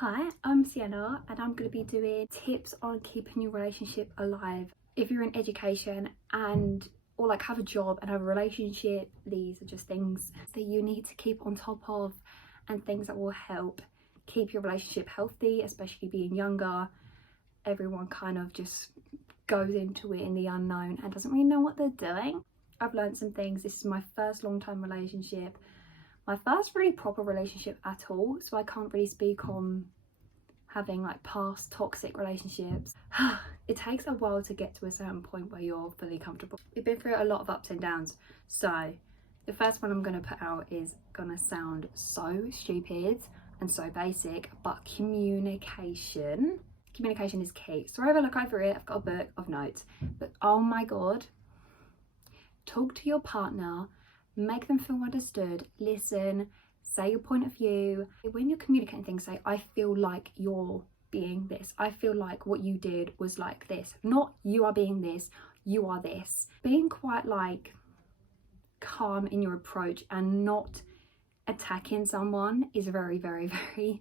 Hi, I'm Sienna and I'm going to be doing tips on keeping your relationship alive. If you're in education or like have a job and have a relationship, these are just things that you need to keep on top of and things that will help keep your relationship healthy, especially being younger. Everyone kind of just goes into it in the unknown and doesn't really know what they're doing. I've learned some things. This is my first long-term relationship, my first really proper relationship at all, so I can't really speak on having like past toxic relationships. It takes a while to get to a certain point where you're fully comfortable. We've been through a lot of ups and downs, so the first one I'm going to put out is gonna sound so stupid and so basic, but communication is key. So have a look over it. I've got a book of notes, but oh my god, talk to your partner, make them feel understood, listen, say your point of view. When you're communicating things, say, I feel like you're being this. I feel like what you did was like this. Not you are being this, you are this. Being quite like calm in your approach and not attacking someone is very, very, very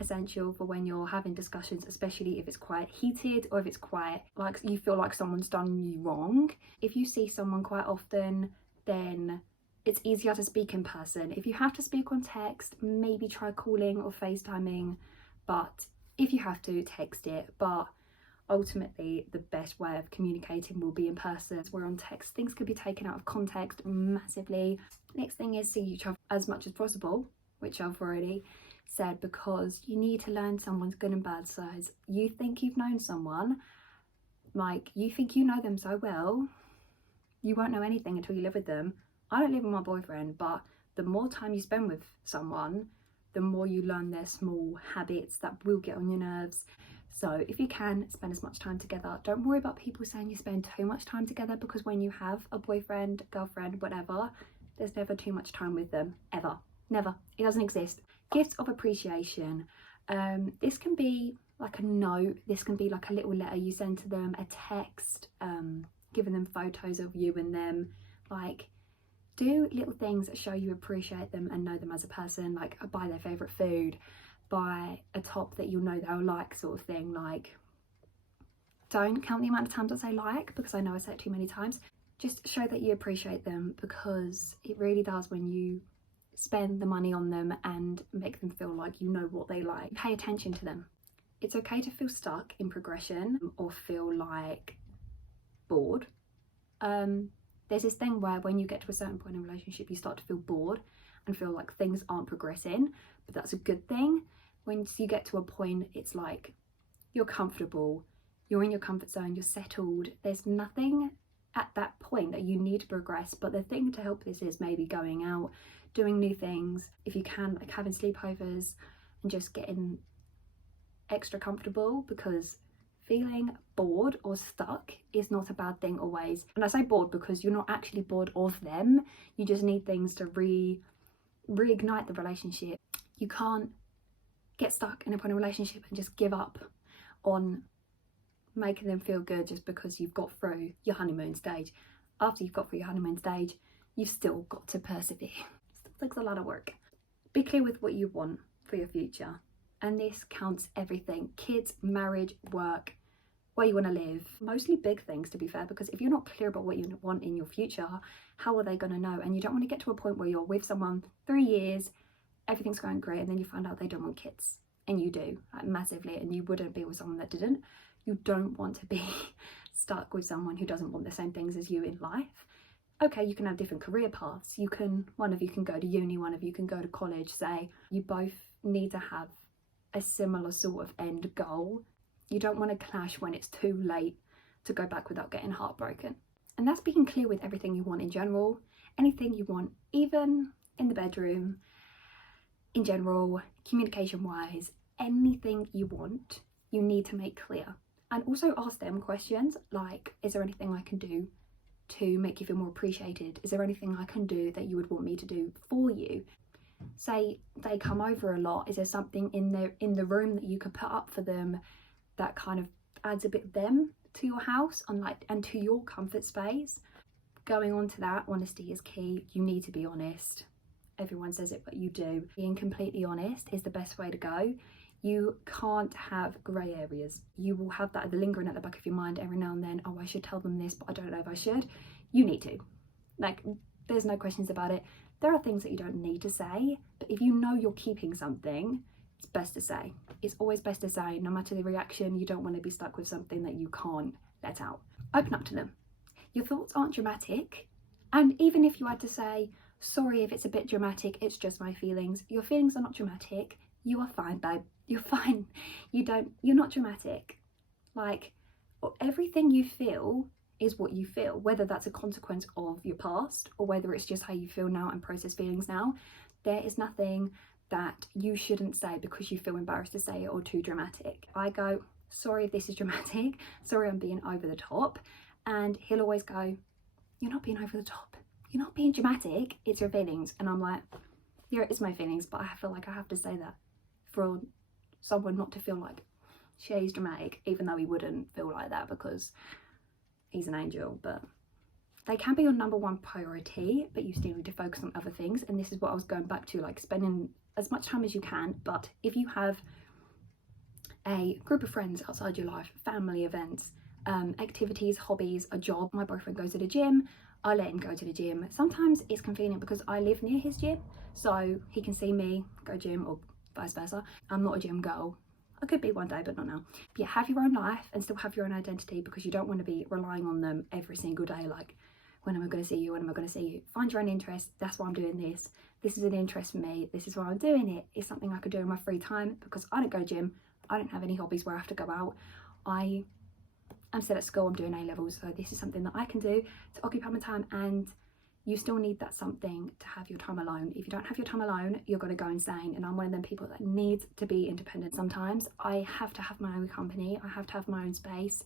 essential for when you're having discussions, especially if it's quite heated or if it's quite like you feel like someone's done you wrong. If you see someone quite often, then it's easier to speak in person. If you have to speak on text, maybe try calling or FaceTiming, but if you have to, text it. But ultimately the best way of communicating will be in person. Where on text things could be taken out of context massively. Next thing is see each other as much as possible, which I've already said, because you need to learn someone's good and bad sides. You think you've known someone, like you think you know them so well, you won't know anything until you live with them. I don't live with my boyfriend, but the more time you spend with someone, the more you learn their small habits that will get on your nerves. So if you can, spend as much time together. Don't worry about people saying you spend too much time together, because when you have a boyfriend, girlfriend, whatever, there's never too much time with them, ever. Never. It doesn't exist. Gifts of appreciation. This can be like a note, this can be like a little letter you send to them, a text, giving them photos of you and them. Like, do little things that show you appreciate them and know them as a person, like buy their favourite food, buy a top that you'll know they'll like, sort of thing. Like, don't count the amount of times I say like, because I know I say it too many times. Just show that you appreciate them, because it really does when you spend the money on them and make them feel like you know what they like. Pay attention to them. It's okay to feel stuck in progression or feel like bored. There's this thing where when you get to a certain point in a relationship, you start to feel bored and feel like things aren't progressing, but that's a good thing. Once you get to a point, it's like you're comfortable, you're in your comfort zone, you're settled. There's nothing at that point that you need to progress. But the thing to help this is maybe going out, doing new things, if you can, like having sleepovers and just getting extra comfortable, because feeling bored or stuck is not a bad thing always. And I say bored because you're not actually bored of them, you just need things to reignite the relationship. You can't get stuck in a relationship and just give up on making them feel good just because you've got through your honeymoon stage. After you've got through your honeymoon stage, you've still got to persevere. Still takes a lot of work. Be clear with what you want for your future, and this counts everything: kids, marriage, work, where you want to live. Mostly big things, to be fair, because if you're not clear about what you want in your future, how are they going to know? And you don't want to get to a point where you're with someone 3 years, everything's going great, and then you find out they don't want kids, and you do, like massively, and you wouldn't be with someone that didn't. You don't want to be stuck with someone who doesn't want the same things as you in life. Okay, you can have different career paths. One of you can go to uni, one of you can go to college. Say you both need to have a similar sort of end goal. You don't want to clash when it's too late to go back without getting heartbroken. And that's being clear with everything you want in general. Anything you want, even in the bedroom, in general, communication wise, anything you want, you need to make clear. And also ask them questions like, is there anything I can do to make you feel more appreciated? Is there anything I can do that you would want me to do for you? Say they come over a lot, is there something in the room that you could put up for them that kind of adds a bit of them to your house and to your comfort space? Going on to that, honesty is key. You need to be honest. Everyone says it, but you do. Being completely honest is the best way to go. You can't have grey areas. You will have that lingering at the back of your mind every now and then. Oh, I should tell them this, but I don't know if I should. You need to. Like, there's no questions about it. There are things that you don't need to say, but if you know you're keeping something, it's best to say. It's always best to say, no matter the reaction. You don't want to be stuck with something that you can't let out. Open up to them. Your thoughts aren't dramatic. And even if you had to say, sorry if it's a bit dramatic, it's just my feelings. Your feelings are not dramatic. You are fine, babe. You're fine. You're not dramatic. Like, everything you feel is what you feel, whether that's a consequence of your past or whether it's just how you feel now and process feelings now. There is nothing that you shouldn't say because you feel embarrassed to say it or too dramatic. I go, sorry if this is dramatic, sorry I'm being over the top, and he'll always go, you're not being over the top, you're not being dramatic, it's your feelings. And I'm like, yeah, it's my feelings, but I feel like I have to say that for someone not to feel like she's dramatic, even though he wouldn't feel like that because he's an angel. But they can be your number one priority, but you still need to focus on other things. And this is what I was going back to, like spending as much time as you can. But if you have a group of friends outside your life, family events, activities, hobbies, a job. My boyfriend goes to the gym, I let him go to the gym. Sometimes it's convenient because I live near his gym, so he can see me go gym or vice versa. I'm not a gym girl. I could be one day, but not now. But yeah, have your own life and still have your own identity, because you don't want to be relying on them every single day. Like, when am I going to see you? When am I going to see you? Find your own interest. That's why I'm doing this. This is an interest for me. This is why I'm doing it. It's something I could do in my free time because I don't go to gym. I don't have any hobbies where I have to go out. I'm still at school, I'm doing A-levels, so this is something that I can do to occupy my time, and you still need that something to have your time alone. If you don't have your time alone, you're going to go insane, and I'm one of them people that needs to be independent. Sometimes I have to have my own company, I have to have my own space.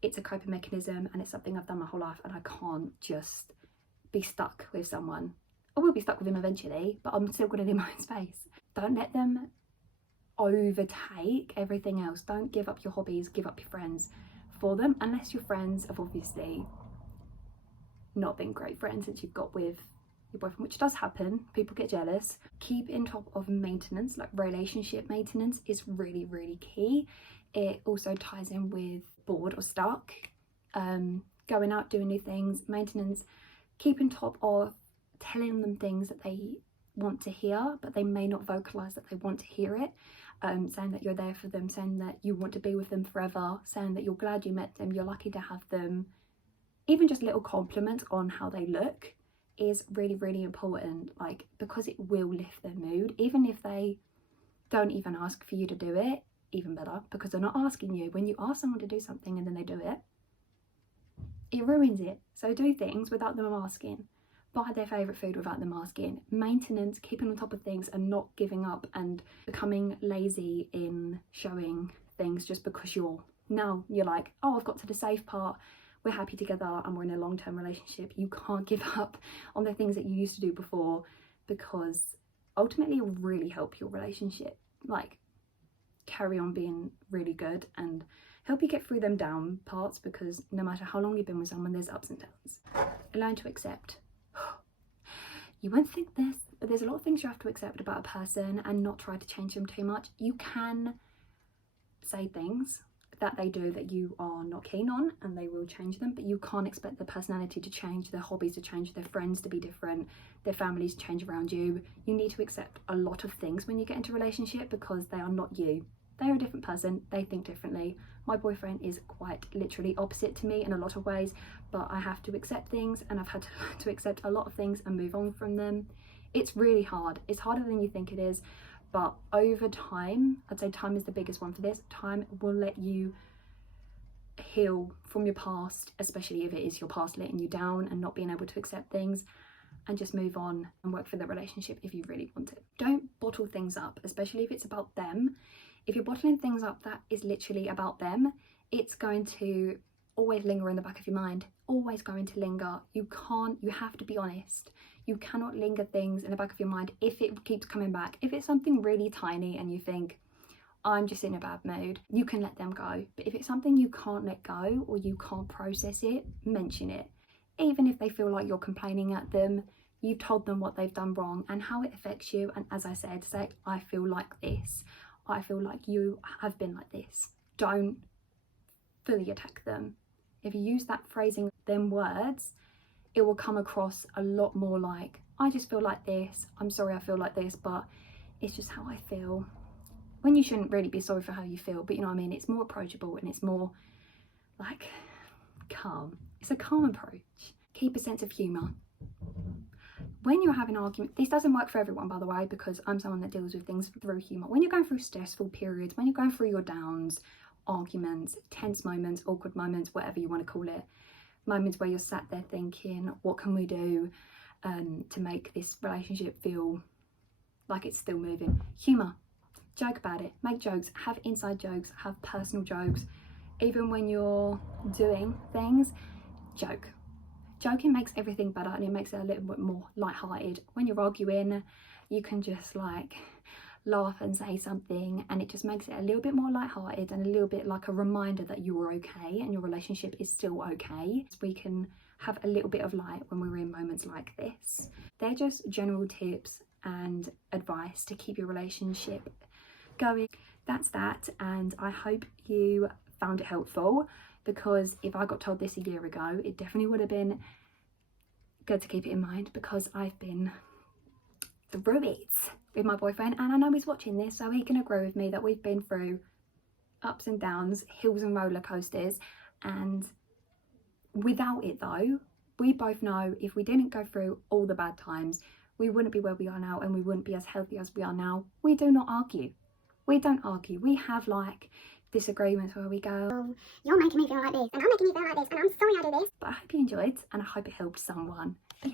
It's a coping mechanism, and it's something I've done my whole life, and I can't just be stuck with someone. I will be stuck with him eventually, but I'm still going to need my own space. Don't let them overtake everything else. Don't give up your hobbies, give up your friends for them, unless your friends have obviously not been great friends since you've got with your boyfriend, which does happen. People get jealous. Keep in top of maintenance, like relationship maintenance is really, really key. It also ties in with bored or stuck, going out, doing new things, maintenance. Keep in top of telling them things that they want to hear, but they may not vocalize that they want to hear it. Saying that you're there for them, saying that you want to be with them forever, saying that you're glad you met them, you're lucky to have them. Even just little compliments on how they look is really, really important, like, because it will lift their mood. Even if they don't even ask for you to do it, even better, because they're not asking you. When you ask someone to do something and then they do it, it ruins it. So do things without them asking. Buy their favourite food without them asking. Maintenance, keeping on top of things and not giving up and becoming lazy in showing things just because you're like, oh, I've got to the safe part, we're happy together and we're in a long-term relationship. You can't give up on the things that you used to do before, because ultimately it will really help your relationship, like, carry on being really good and help you get through them down parts, because no matter how long you've been with someone, there's ups and downs. Learn to accept. You won't think this, but there's a lot of things you have to accept about a person and not try to change them too much. You can say things that they do that you are not keen on and they will change them, but you can't expect their personality to change, their hobbies to change, their friends to be different, their families to change around you. You need to accept a lot of things when you get into a relationship, because they are not you. They're a different person, they think differently. My boyfriend is quite literally opposite to me in a lot of ways, but I have to accept things, and I've had to accept a lot of things and move on from them. It's really hard. It's harder than you think it is, but over time, I'd say time is the biggest one for this. Time will let you heal from your past, especially if it is your past letting you down and not being able to accept things, and just move on and work for the relationship if you really want it. Don't bottle things up, especially if it's about them. If you're bottling things up that is literally about them, it's going to always linger in the back of your mind, always going to linger. You have to be honest. You cannot linger things in the back of your mind if it keeps coming back. If it's something really tiny and you think, I'm just in a bad mood, you can let them go. But if it's something you can't let go or you can't process it, mention it. Even if they feel like you're complaining at them, you've told them what they've done wrong and how it affects you. And as I said, say, I feel like this. I feel like you have been like this. Don't fully attack them. If you use that phrasing, them words, it will come across a lot more like, I just feel like this, I'm sorry I feel like this, but it's just how I feel. When you shouldn't really be sorry for how you feel, but you know what I mean, it's more approachable and it's more like calm. It's a calm approach. Keep a sense of humour. When you're having an argument, this doesn't work for everyone, by the way, because I'm someone that deals with things through humour. When you're going through stressful periods, when you're going through your downs, arguments, tense moments, awkward moments, whatever you want to call it, moments where you're sat there thinking, what can we do to make this relationship feel like it's still moving? Humour. Joke about it. Make jokes. Have inside jokes. Have personal jokes. Even when you're doing things, joke. Joking makes everything better and it makes it a little bit more lighthearted. When you're arguing, you can just like laugh and say something, and it just makes it a little bit more lighthearted and a little bit like a reminder that you are okay and your relationship is still okay. We can have a little bit of light when we're in moments like this. They're just general tips and advice to keep your relationship going. That's that, and I hope you found it helpful, because if I got told this a year ago, it definitely would have been good to keep it in mind, because I've been through it with my boyfriend, and I know he's watching this, so he can agree with me that we've been through ups and downs, hills and roller coasters. And without it though, we both know if we didn't go through all the bad times, we wouldn't be where we are now and we wouldn't be as healthy as we are now. We do not argue. We don't argue. We have like disagreements where we go, oh, you're making me feel like this, and I'm making you feel like this, and I'm sorry I do this. but I hope you enjoyed and I hope it helped someone. Yeah.